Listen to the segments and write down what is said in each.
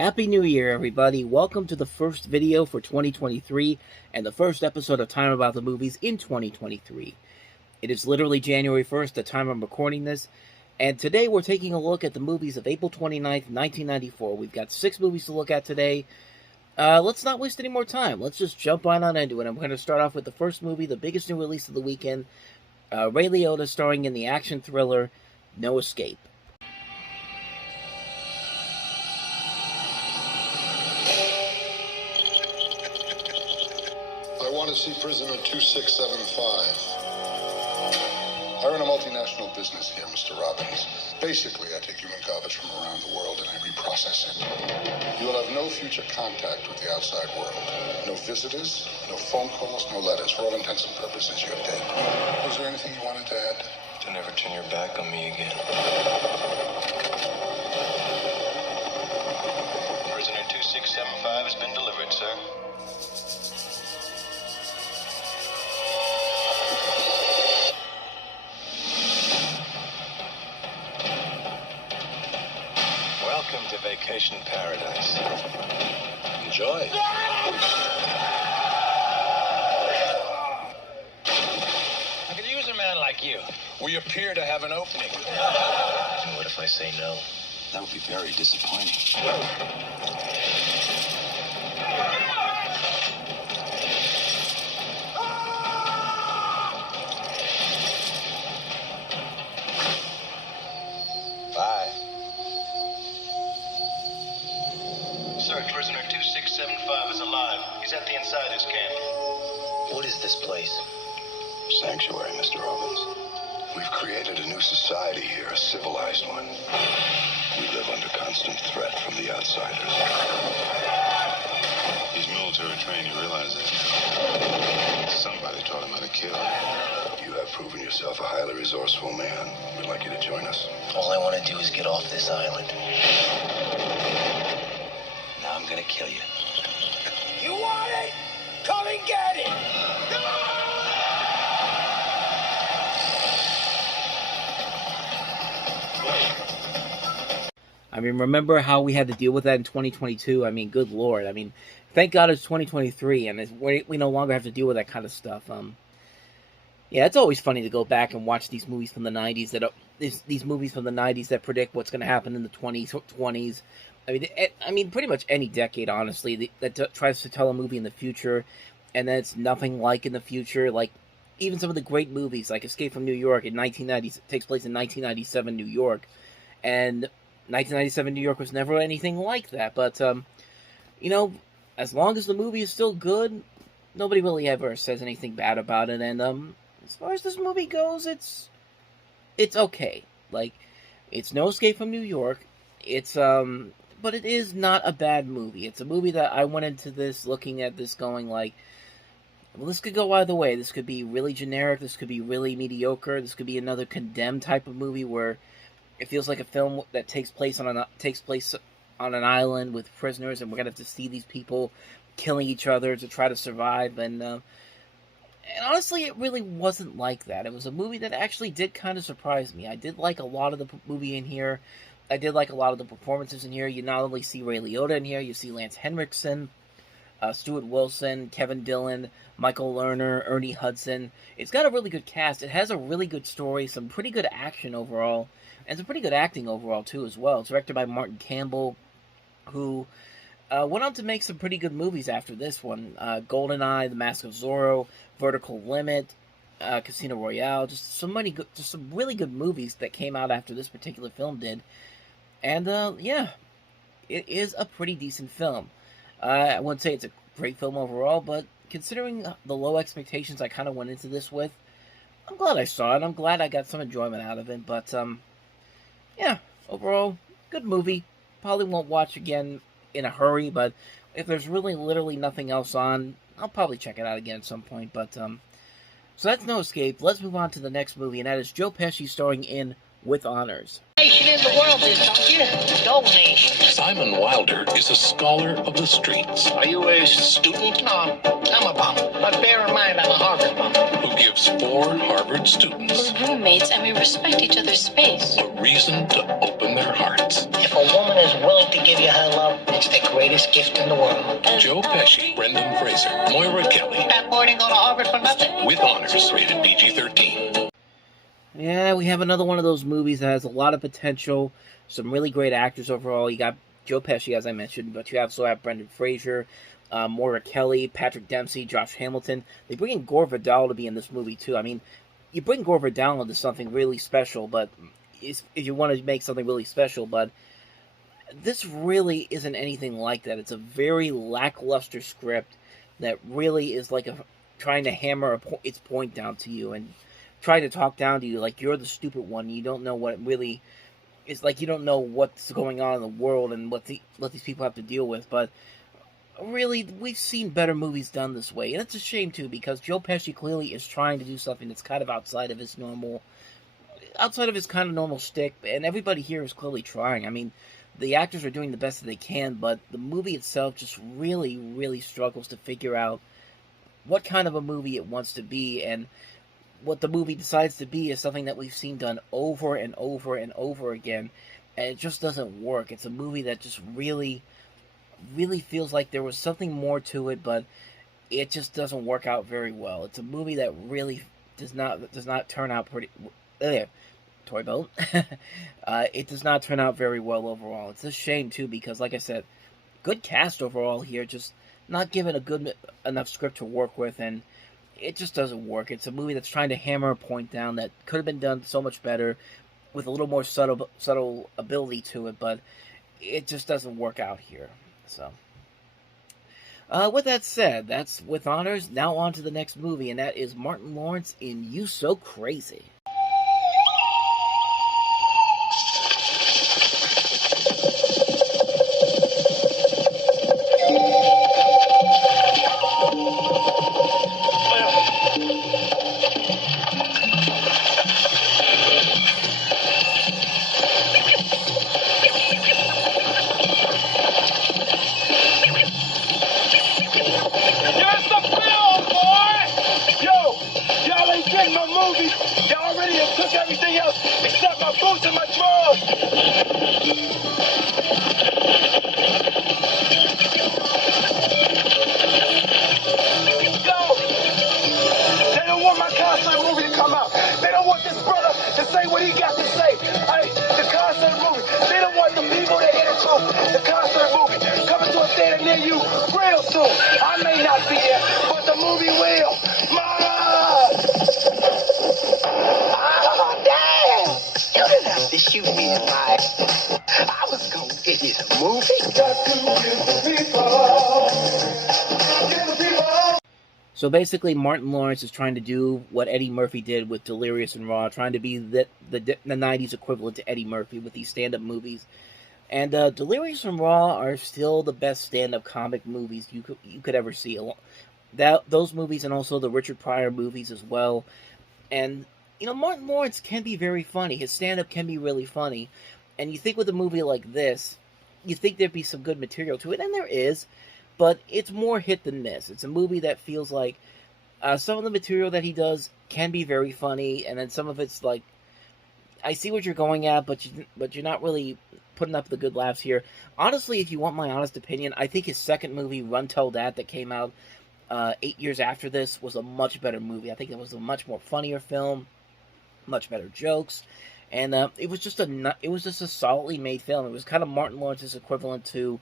Happy New Year, everybody. Welcome to the first video for 2023 and the first episode of Time About the Movies in 2023. It is literally January 1st, the time I'm recording this, and today we're taking a look at the movies of April 29th, 1994. We've got 6 movies to look at today. Let's not waste any more time. Let's just jump right on into it. I'm going to start off with the first movie, the biggest new release of the weekend, Ray Liotta starring in the action thriller No Escape. I want to see prisoner 2675. I run a multinational business here, Mr. Robbins. Basically, I take human garbage from around the world and I reprocess it. You will have no future contact with the outside world. No visitors, no phone calls, no letters. For all intents and purposes, you're dead. Was there anything you wanted to add? To never turn your back on me again. Prisoner 2675 has been delivered, sir. Welcome to vacation paradise. Enjoy. I could use a man like you. We appear to have an opening. And what if I say no? That would be very disappointing. Bye. Sir, prisoner 2675 is alive. He's at the insiders camp. What is this place? Sanctuary, Mr. Robbins. We've created a new society here, a civilized one. We live under constant threat from the outsiders. He's military trained, you realize that? Somebody taught him how to kill. You have proven yourself a highly resourceful man. We'd like you to join us. All I want to do is get off this island. Now I'm gonna kill you. You want it? Come and get it! I mean, remember how we had to deal with that in 2022? I mean, good Lord. I mean, thank God it's 2023, and we no longer have to deal with that kind of stuff. Yeah, it's always funny to go back and watch these movies from the 90s these movies from the 90s that predict what's going to happen in the 20s. I mean, pretty much any decade, honestly, that tries to tell a movie in the future, and then it's nothing like in the future. Like, even some of the great movies, like Escape from New York in 1990, takes place in 1997 New York, and 1997 New York was never anything like that. But, you know, as long as the movie is still good, nobody really ever says anything bad about it. And as far as this movie goes, it's okay. Like, it's No Escape from New York. It's but it is not a bad movie. It's a movie that I went into this looking at this going like, well, this could go either way. This could be really generic. This could be really mediocre. This could be another Condemned type of movie where it feels like a film that takes place on an island with prisoners, and we're gonna have to see these people killing each other to try to survive. And honestly, it really wasn't like that. It was a movie that actually did kind of surprise me. I did like a lot of the movie in here. I did like a lot of the performances in here. You not only see Ray Liotta in here, you see Lance Henriksen, Stuart Wilson, Kevin Dillon, Michael Lerner, Ernie Hudson. It's got a really good cast. It has a really good story, some pretty good action overall, and some pretty good acting overall, too, as well. It's directed by Martin Campbell, who went on to make some pretty good movies after this one. GoldenEye, The Mask of Zorro, Vertical Limit, Casino Royale. Just some really good movies that came out after this particular film did. And, yeah, it is a pretty decent film. I wouldn't say it's a great film overall, but considering the low expectations I kind of went into this with, I'm glad I saw it. I'm glad I got some enjoyment out of it. But, yeah, overall, good movie. Probably won't watch again in a hurry, but if there's really literally nothing else on, I'll probably check it out again at some point. But, so that's No Escape. Let's move on to the next movie, and that is Joe Pesci starring in With Honors. Nation in the world is, don't you? No nation. Simon Wilder is a scholar of the streets. Are you a student? No, I'm a bum. But bear in mind, I'm a Harvard bum. Who gives 4 Harvard students We're roommates and we respect each other's space. a reason to open their hearts. If If a woman is willing to give you her love, it's the greatest gift in the world. Joe Pesci, Brendan Fraser, Moira Kelly. That boy didn't go to Harvard for nothing. With honors, rated PG-13. Yeah, we have another one of those movies that has a lot of potential. Some really great actors overall. You got Joe Pesci, as I mentioned, but you also have Brendan Fraser, Moira Kelly, Patrick Dempsey, Josh Hamilton. They bring in Gore Vidal to be in this movie, too. I mean, you bring Gore Vidal into something really special, but if you want to make something really special, but this really isn't anything like that. It's a very lackluster script that really is like trying to hammer its point down to you and trying to talk down to you like you're the stupid one. You don't know what it really is like. You don't know what's going on in the world and what these people have to deal with. But really, we've seen better movies done this way, and it's a shame too because Joe Pesci clearly is trying to do something that's kind of outside of his kind of normal shtick, and everybody here is clearly trying. I mean, the actors are doing the best that they can, but the movie itself just really, really struggles to figure out what kind of a movie it wants to be, and what the movie decides to be is something that we've seen done over and over and over again, and it just doesn't work. It's a movie that just really, really feels like there was something more to it, but it just doesn't work out very well. It's a movie that really does not turn out pretty... toy boat. It does not turn out very well overall. It's a shame, too, because, like I said, good cast overall here, just not given a good enough script to work with, and it just doesn't work. It's a movie that's trying to hammer a point down that could have been done so much better with a little more subtle ability to it, but it just doesn't work out here. So, with that said, that's with honors. Now on to the next movie, and that is Martin Lawrence in You So Crazy. So basically, Martin Lawrence is trying to do what Eddie Murphy did with Delirious and Raw, trying to be the 90s equivalent to Eddie Murphy with these stand-up movies. And Delirious and Raw are still the best stand-up comic movies you could ever see. Those movies and also the Richard Pryor movies as well. And, you know, Martin Lawrence can be very funny. His stand-up can be really funny. And you think with a movie like this, you think there'd be some good material to it, and there is. But it's more hit than miss. It's a movie that feels like some of the material that he does can be very funny, and then some of it's like, I see what you're going at, but you're not really putting up the good laughs here. Honestly, if you want my honest opinion, I think his second movie, Run Tell That came out 8 years after this, was a much better movie. I think it was a much more funnier film, much better jokes, and it was just a solidly made film. It was kind of Martin Lawrence's equivalent to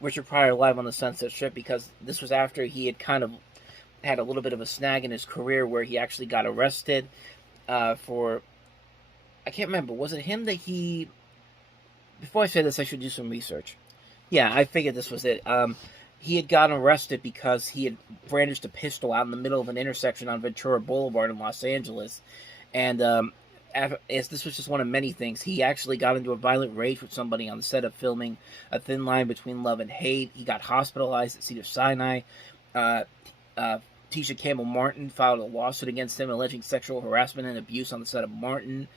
Richard Pryor Live on the Sunset Strip, because this was after he had kind of had a little bit of a snag in his career where he actually got arrested for, I can't remember, was it him that he, before I say this I should do some research. Yeah, I figured this was it. He had gotten arrested because he had brandished a pistol out in the middle of an intersection on Ventura Boulevard in Los Angeles, and as this was just one of many things, he actually got into a violent rage with somebody on the set of filming A Thin Line Between Love and Hate. He got hospitalized at Cedars-Sinai. Tisha Campbell Martin filed a lawsuit against him alleging sexual harassment and abuse on the set of Martin.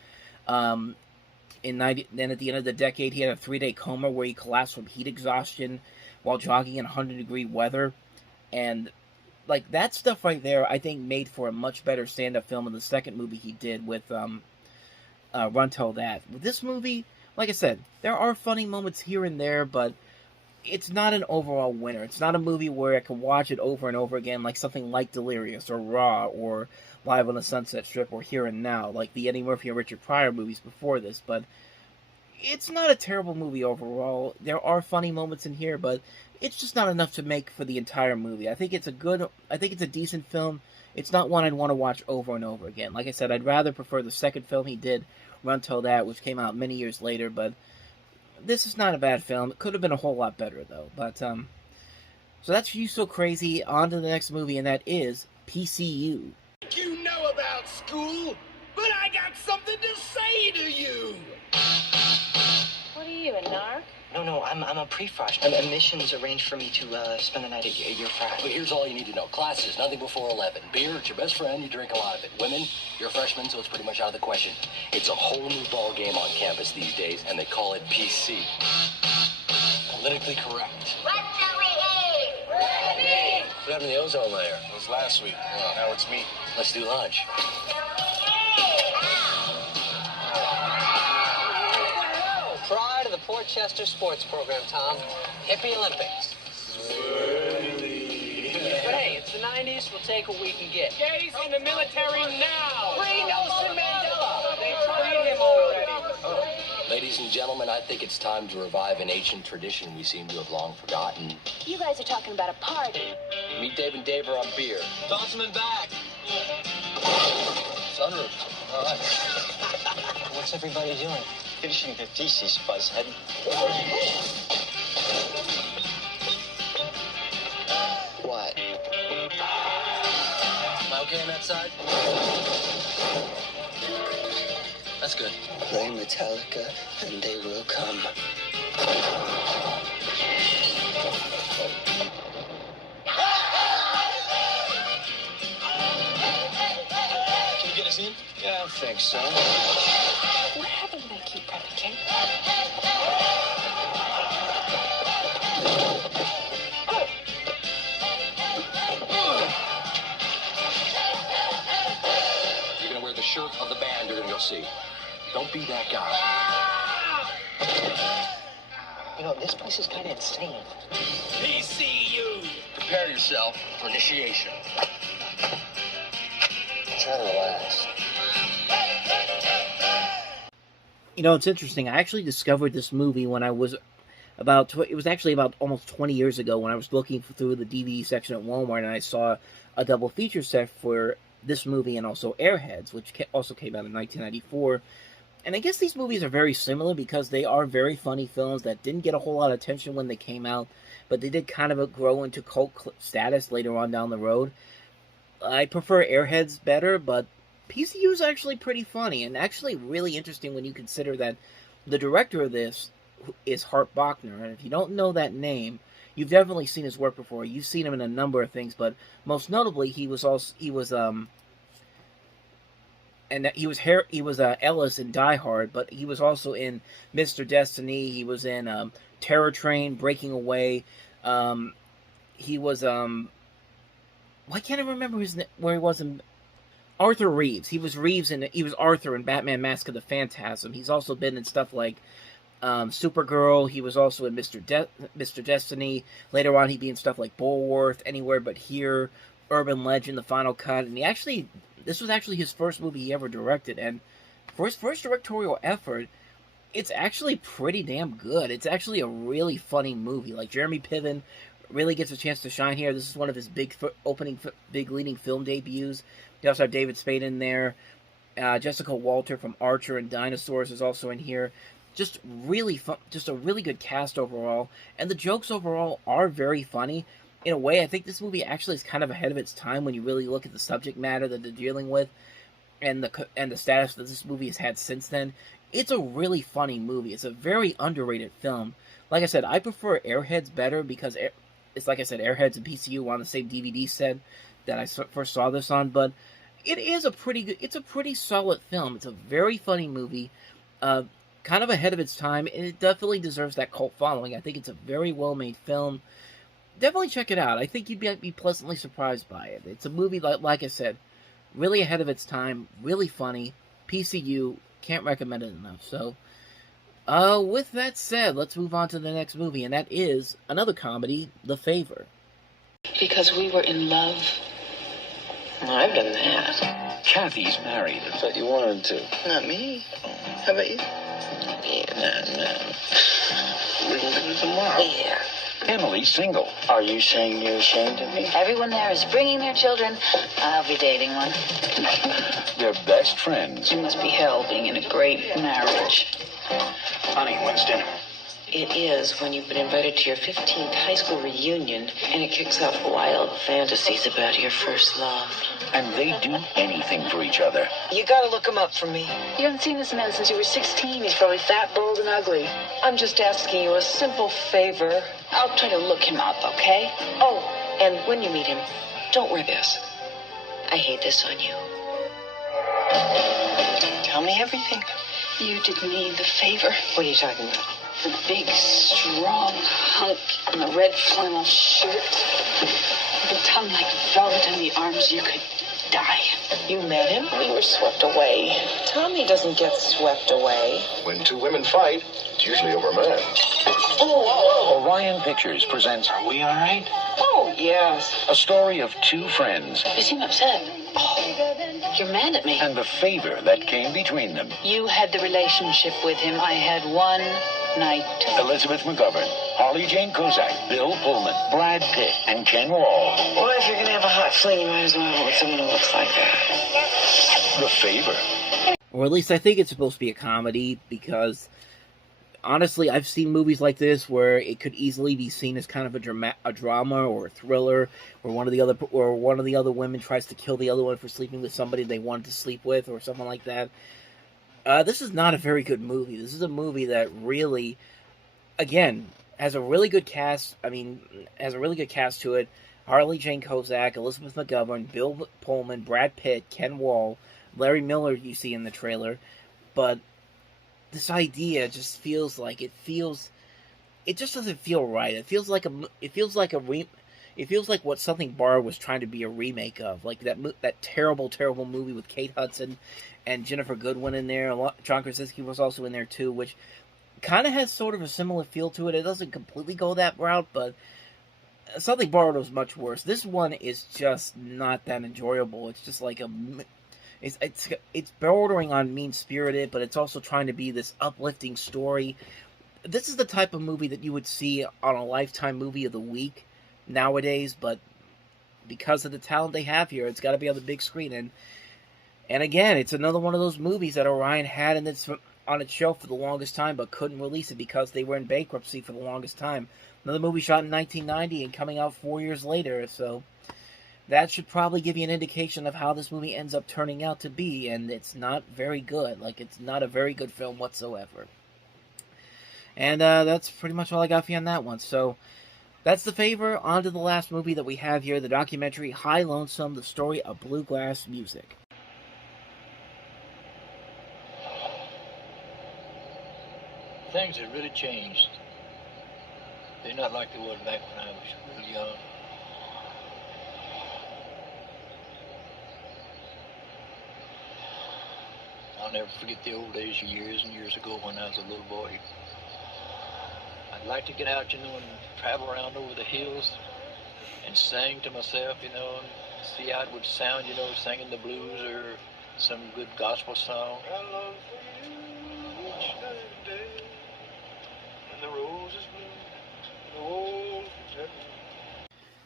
Then at the end of the decade, he had a 3-day coma where he collapsed from heat exhaustion while jogging in 100-degree weather. And like that stuff right there, I think made for a much better stand-up film in the second movie he did with Run Tell That. With this movie, like I said, there are funny moments here and there, but it's not an overall winner. It's not a movie where I can watch it over and over again, like something like Delirious or Raw or Live on the Sunset Strip or Here and Now, like the Eddie Murphy and Richard Pryor movies before this. But it's not a terrible movie overall. There are funny moments in here, but it's just not enough to make for the entire movie. I think it's a decent film. It's not one I'd want to watch over and over again. Like I said, I'd rather prefer the second film he did, Run Till That, which came out many years later, but this is not a bad film. It could have been a whole lot better, though. But, so that's You So Crazy. On to the next movie, and that is PCU. You know about school, but I got something to say to you. What are you, a narc? No, I'm a pre-frosh. Admissions arranged for me to spend the night at your frat. Well, here's all you need to know. Classes, nothing before 11. Beer, it's your best friend. You drink a lot of it. Women, you're a freshman, so it's pretty much out of the question. It's a whole new ball game on campus these days, and they call it PC. Politically correct. What shall we eat? Ready! What happened to the ozone layer? It was last week. Now it's me. Let's do lunch. Pride of the Portchester sports program, Tom. Hippie Olympics. But hey, it's the 90s. We'll take what we can get. Gays in the military now! Free Nelson Mandela! They freed him already. Ladies and gentlemen, I think it's time to revive an ancient tradition we seem to have long forgotten. You guys are talking about a party. Meet Dave and Dave are on beer. Toss him in back. Sunroof. All right. What's everybody doing? Finishing the thesis, buzzhead. What? Am I okay on that side? That's good. Play Metallica and they will come. Can you get us in? Yeah, I think so. What happened to that cute preppy kid? You're gonna wear the shirt of the band, you're gonna go see. Don't be that guy. You know, this place is kind of insane. PCU! Prepare yourself for initiation. Try to relax. You know, it's interesting. I actually discovered this movie when I was it was actually about almost 20 years ago when I was looking through the DVD section at Walmart and I saw a double feature set for this movie and also Airheads, which also came out in 1994. And I guess these movies are very similar because they are very funny films that didn't get a whole lot of attention when they came out, but they did kind of grow into cult status later on down the road. I prefer Airheads better, but PCU is actually pretty funny and actually really interesting when you consider that the director of this is Hart Bochner. And if you don't know that name, you've definitely seen his work before. You've seen him in a number of things, but most notably, he was Ellis in Die Hard, but he was also in Mr. Destiny. He was in Terror Train, Breaking Away. He was why can't I remember where he was in Arthur Reeves. He was Arthur in Batman: Mask of the Phantasm. He's also been in stuff like Supergirl. He was also in Mr. Destiny. Later on, he'd be in stuff like Bulworth, Anywhere But Here, Urban Legend, The Final Cut, and this was actually his first movie he ever directed, and for his first directorial effort, it's actually pretty damn good. It's actually a really funny movie. Like, Jeremy Piven really gets a chance to shine here. This is one of his big leading film debuts. You also have David Spade in there. Jessica Walter from Archer and Dinosaurs is also in here. Just really fun, just a really good cast overall, and the jokes overall are very funny. In a way, I think this movie actually is kind of ahead of its time when you really look at the subject matter that they're dealing with, and the status that this movie has had since then. It's a really funny movie. It's a very underrated film. Like I said, I prefer Airheads better because it's like I said, Airheads and PCU were on the same DVD set that I first saw this on, but it is a pretty solid film. It's a very funny movie, kind of ahead of its time, and it definitely deserves that cult following. I think it's a very well-made film. Definitely check it out. I think you'd be pleasantly surprised by it. It's a movie, like I said, really ahead of its time, really funny. PCU, can't recommend it enough. So, With that said, let's move on to the next movie, and that is another comedy, The Favor. Because we were in love. Well, I've done that. Kathy's married. I thought you wanted to. Not me. How about you? Yeah, no. We're gonna do it tomorrow. Yeah. Emily's single. Are you saying you're ashamed of me? Everyone there is bringing their children. I'll be dating one. They're best friends. It must be hell being in a great marriage. Honey, when's dinner? It is when you've been invited to your 15th high school reunion, and it kicks off wild fantasies about your first love. And they do anything for each other. You gotta look him up for me. You haven't seen this man since you were 16. He's probably fat, bald, and ugly. I'm just asking you a simple favor. I'll try to look him up, okay? Oh, and when you meet him, don't wear this. I hate this on you. Tell me everything. You did me the favor. What are you talking about? The big, strong hunk in the red flannel shirt. The tongue like velvet and the arms, you could die. You met him? We were swept away. Tommy doesn't get swept away. When two women fight, it's usually over a man. Orion Pictures presents Are we all right? Oh, yes. a story of two friends You seem upset. Oh, you're mad at me. and the favor that came between them. You had the relationship with him. I had one night. Elizabeth McGovern, Harley Jane Kozak, Bill Pullman, Brad Pitt, and Ken Wall. Well, if you're going to have a hot fling, you might as well have it with someone who looks like that. The favor. Or at least I think it's supposed to be a comedy, because honestly, I've seen movies like this where it could easily be seen as kind of a drama or a thriller, where one of the other women tries to kill the other one for sleeping with somebody they wanted to sleep with, or something like that. This is not a very good movie. This is a movie that really, again, has a really good cast. Has a really good cast to it. Harley Jane Kozak, Elizabeth McGovern, Bill Pullman, Brad Pitt, Ken Wall, Larry Miller you see in the trailer. But this idea just feels like it just doesn't feel right. It feels like what Something Borrowed was trying to be a remake of, like that terrible movie with Kate Hudson and Jennifer Goodwin in there. John Krasinski was also in there too, which kind of has sort of a similar feel to it. It doesn't completely go that route, but Something Borrowed was much worse. This one is just not that enjoyable. It's just like it's bordering on mean-spirited, but it's also trying to be this uplifting story. This is the type of movie that you would see on a Lifetime Movie of the Week nowadays, but because of the talent they have here, it's got to be on the big screen. And again, it's another one of those movies that Orion had on its shelf for the longest time, but couldn't release it because they were in bankruptcy for the longest time. Another movie shot in 1990 and coming out 4 years later, so that should probably give you an indication of how this movie ends up turning out to be, and it's not very good. Like, it's not a very good film whatsoever. And that's pretty much all I got for you on that one. So that's The Favor. On to the last movie that we have here, the documentary High Lonesome, the story of bluegrass music. Things have really changed. They're not like they were back when I was really young. I'll never forget the old days, years and years ago when I was a little boy. I'd like to get out, and travel around over the hills and sing to myself, and see how it would sound, singing the blues or some good gospel song. I love for you each night and day, and the rose is blue, and the rose is red.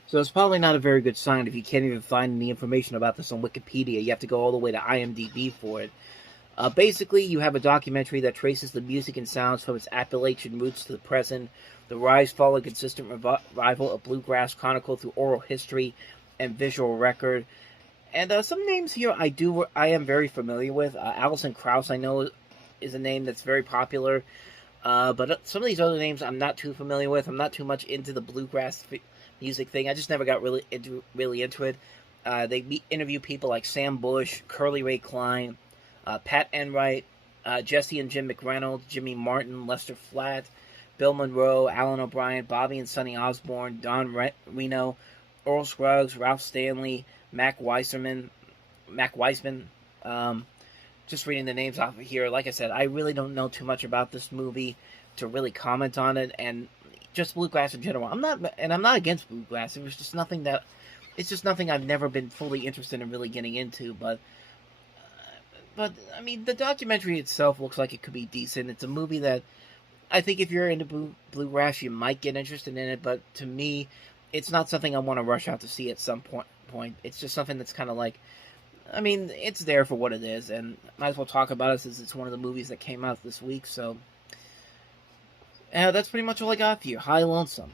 So it's probably not a very good sign if you can't even find any information about this on Wikipedia. You have to go all the way to IMDb for it. Basically, you have a documentary that traces the music and sounds from its Appalachian roots to the present, the rise, fall, and consistent revival of bluegrass chronicled through oral history and visual record. And some names here I am very familiar with. Alison Krauss, I know, is a name that's very popular. But some of these other names I'm not too familiar with. I'm not too much into the bluegrass music thing. I just never got really into it. They interview people like Sam Bush, Curly Ray Klein, Pat Enright, Jesse and Jim McReynolds, Jimmy Martin, Lester Flatt, Bill Monroe, Alan O'Brien, Bobby and Sonny Osborne, Don Reno, Earl Scruggs, Ralph Stanley, Mac Weisman, just reading the names off of here, like I said, I really don't know too much about this movie to really comment on it, and just Bluegrass in general. I'm not against Bluegrass. It's just nothing I've never been fully interested in really getting into. But I mean, the documentary itself looks like it could be decent. It's a movie that I think if you're into Bluegrass, you might get interested in it. But to me, it's not something I want to rush out to see at some point. It's just something that's kind of like, I mean, it's there for what it is, and might as well talk about it since it's one of the movies that came out this week. So, that's pretty much all I got for you. Hi, Lonesome.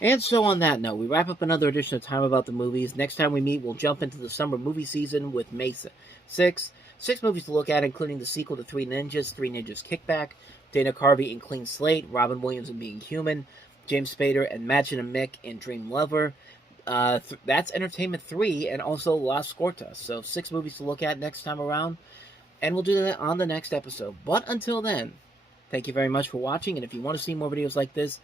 And so on that note, we wrap up another edition of Time About the Movies. Next time we meet, we'll jump into the summer movie season with May 6th. 6 movies to look at, including the sequel to Three Ninjas Kickback, Dana Carvey in Clean Slate, Robin Williams in Being Human, James Spader and Madgen and Mick in Dream Lover. That's Entertainment 3, and also Las Cortas. So 6 movies to look at next time around, and we'll do that on the next episode. But until then, thank you very much for watching, and if you want to see more videos like this,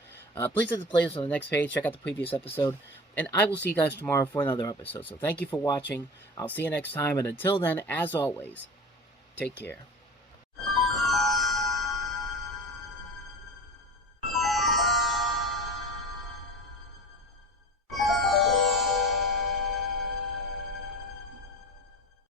please hit the playlist on the next page, check out the previous episode, and I will see you guys tomorrow for another episode. So thank you for watching, I'll see you next time, and until then, as always, take care.